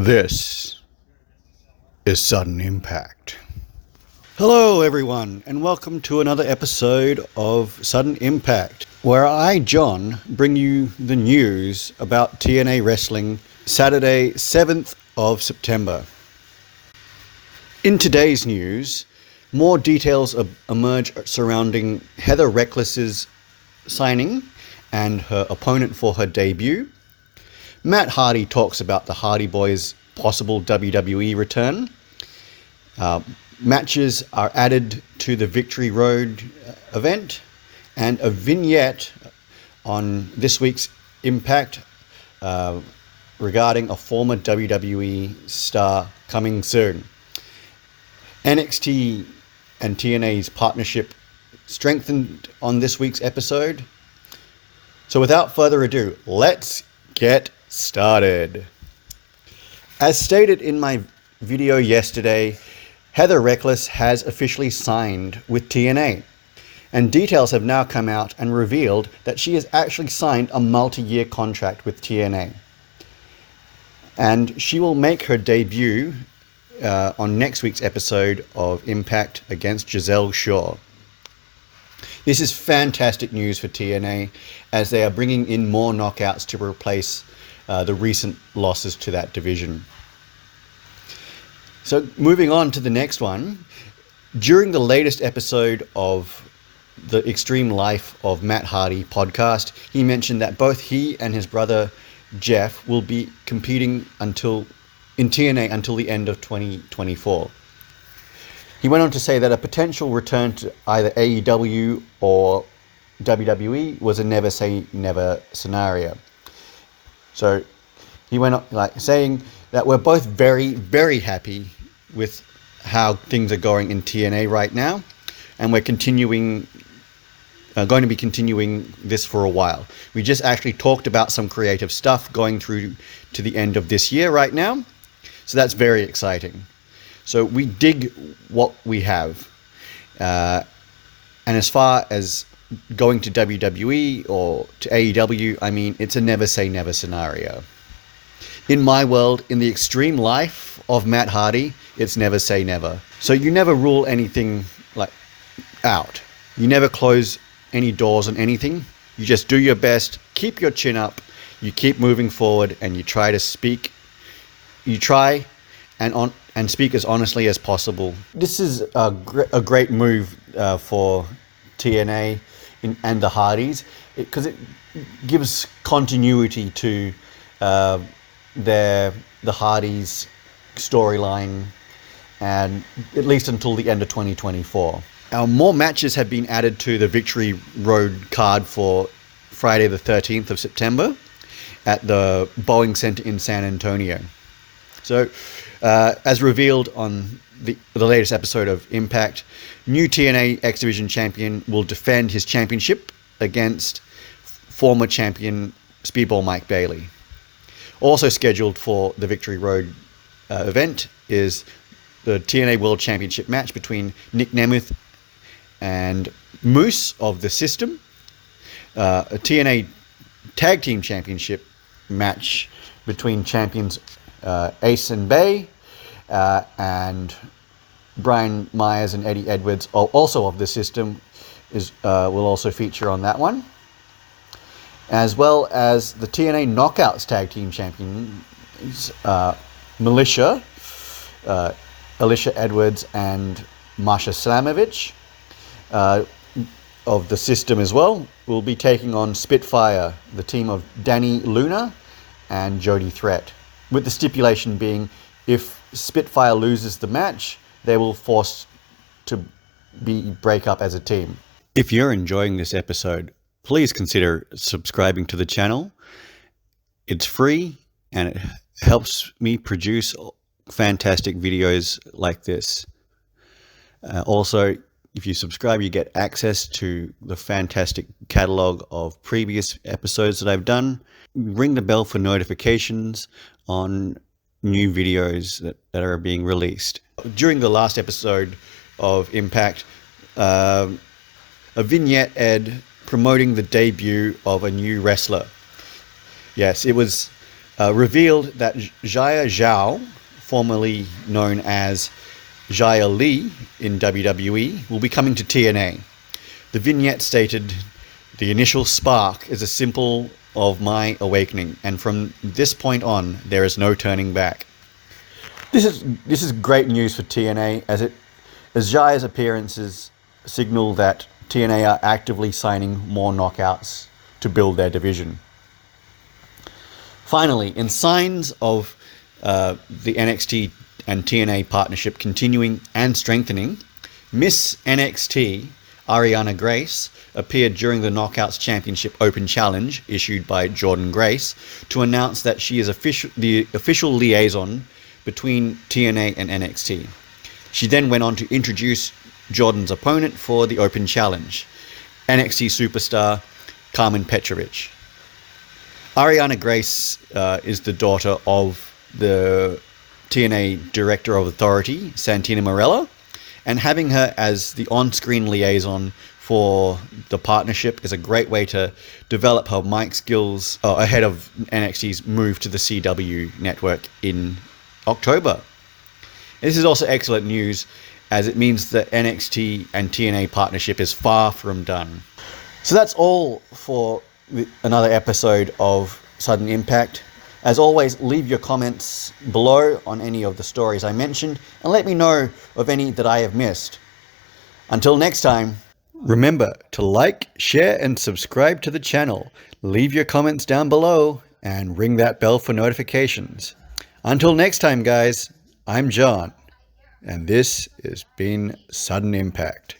This is Sudden Impact. Hello, everyone, and welcome to another episode of Sudden Impact, where I, John, bring you the news about TNA Wrestling Saturday, 7th of September. In today's news, more details emerge surrounding Heather Reckless's signing and her opponent for her debut. Matt Hardy talks about the Hardy Boys' possible WWE return. Matches are added to the Victory Road event, and a vignette on this week's Impact regarding a former WWE star coming soon. NXT and TNA's partnership strengthened on this week's episode. So without further ado, let's get started. As stated in my video yesterday, Heather Reckless has officially signed with TNA, and details have now come out and revealed that she has actually signed a multi-year contract with TNA, and she will make her debut on next week's episode of Impact against Giselle Shaw. This is fantastic news for TNA, as they are bringing in more knockouts to replace the recent losses to that division. So moving on to the next one, during the latest episode of the Extreme Life of Matt Hardy podcast, he mentioned that both he and his brother Jeff will be competing in TNA until the end of 2024. He went on to say that a potential return to either AEW or WWE was a never say never scenario. So he went on saying that we're both very, very happy with how things are going in TNA right now, and we're going to be continuing this for a while. We just actually talked about some creative stuff going through to the end of this year right now, so that's very exciting. So we dig what we have, and as far as going to WWE or to AEW, I mean, it's a never say never scenario. In my world, in the extreme life of Matt Hardy, it's never say never. So you never rule anything out. You never close any doors on anything. You just do your best, keep your chin up, you keep moving forward, and you try to speak. You try and speak as honestly as possible. This is a great move for TNA and the Hardys, because it gives continuity to the Hardys storyline, and at least until the end of 2024. More matches have been added to the Victory Road card for Friday the 13th of September at the Boeing Center in San Antonio. So, as revealed on the latest episode of Impact, new TNA X Division champion will defend his championship against former champion Speedball Mike Bailey. Also scheduled for the Victory Road event is the TNA World Championship match between Nick Nemeth and Moose of the System, a TNA Tag Team Championship match between champions Ace and Bay, and Brian Myers and Eddie Edwards, also of the System, will also feature on that one, as well as the TNA Knockouts Tag Team Champions, Militia, Alicia Edwards and Masha Slamovich of the System as well, will be taking on Spitfire, the team of Danny Luna and Jody Threat, with the stipulation being if Spitfire loses the match, they will force to break up as a team. If you're enjoying this episode, please consider subscribing to the channel. It's free and it helps me produce fantastic videos like this. Also, if you subscribe, you get access to the fantastic catalog of previous episodes that I've done. Ring the bell for notifications on new videos that are being released. During the last episode of Impact, a vignette aired promoting the debut of a new wrestler. Yes, it was revealed that Xia Zhao, formerly known as Xia Li in WWE, will be coming to TNA. The vignette stated, "The initial spark is a symbol of my awakening, and from this point on, there is no turning back." This is great news for TNA, as Xia's appearances signal that TNA are actively signing more knockouts to build their division. Finally, in signs of the NXT and TNA partnership continuing and strengthening, Miss NXT Ariana Grace appeared during the Knockouts Championship Open Challenge issued by Jordynne Grace to announce that she is the official liaison between TNA and NXT. She then went on to introduce Jordynne's opponent for the Open Challenge, NXT superstar Carmen Petrovich. Ariana Grace is the daughter of the TNA Director of Authority, Santina Marella, and having her as the on-screen liaison for the partnership is a great way to develop her mic skills ahead of NXT's move to the CW network in October. This is also excellent news, as it means the NXT and TNA partnership is far from done. So that's all for another episode of Sudden Impact. As always, leave your comments below on any of the stories I mentioned, and let me know of any that I have missed. Until next time, remember to like, share, and subscribe to the channel. Leave your comments down below, and ring that bell for notifications. Until next time, guys, I'm John, and this has been Sudden Impact.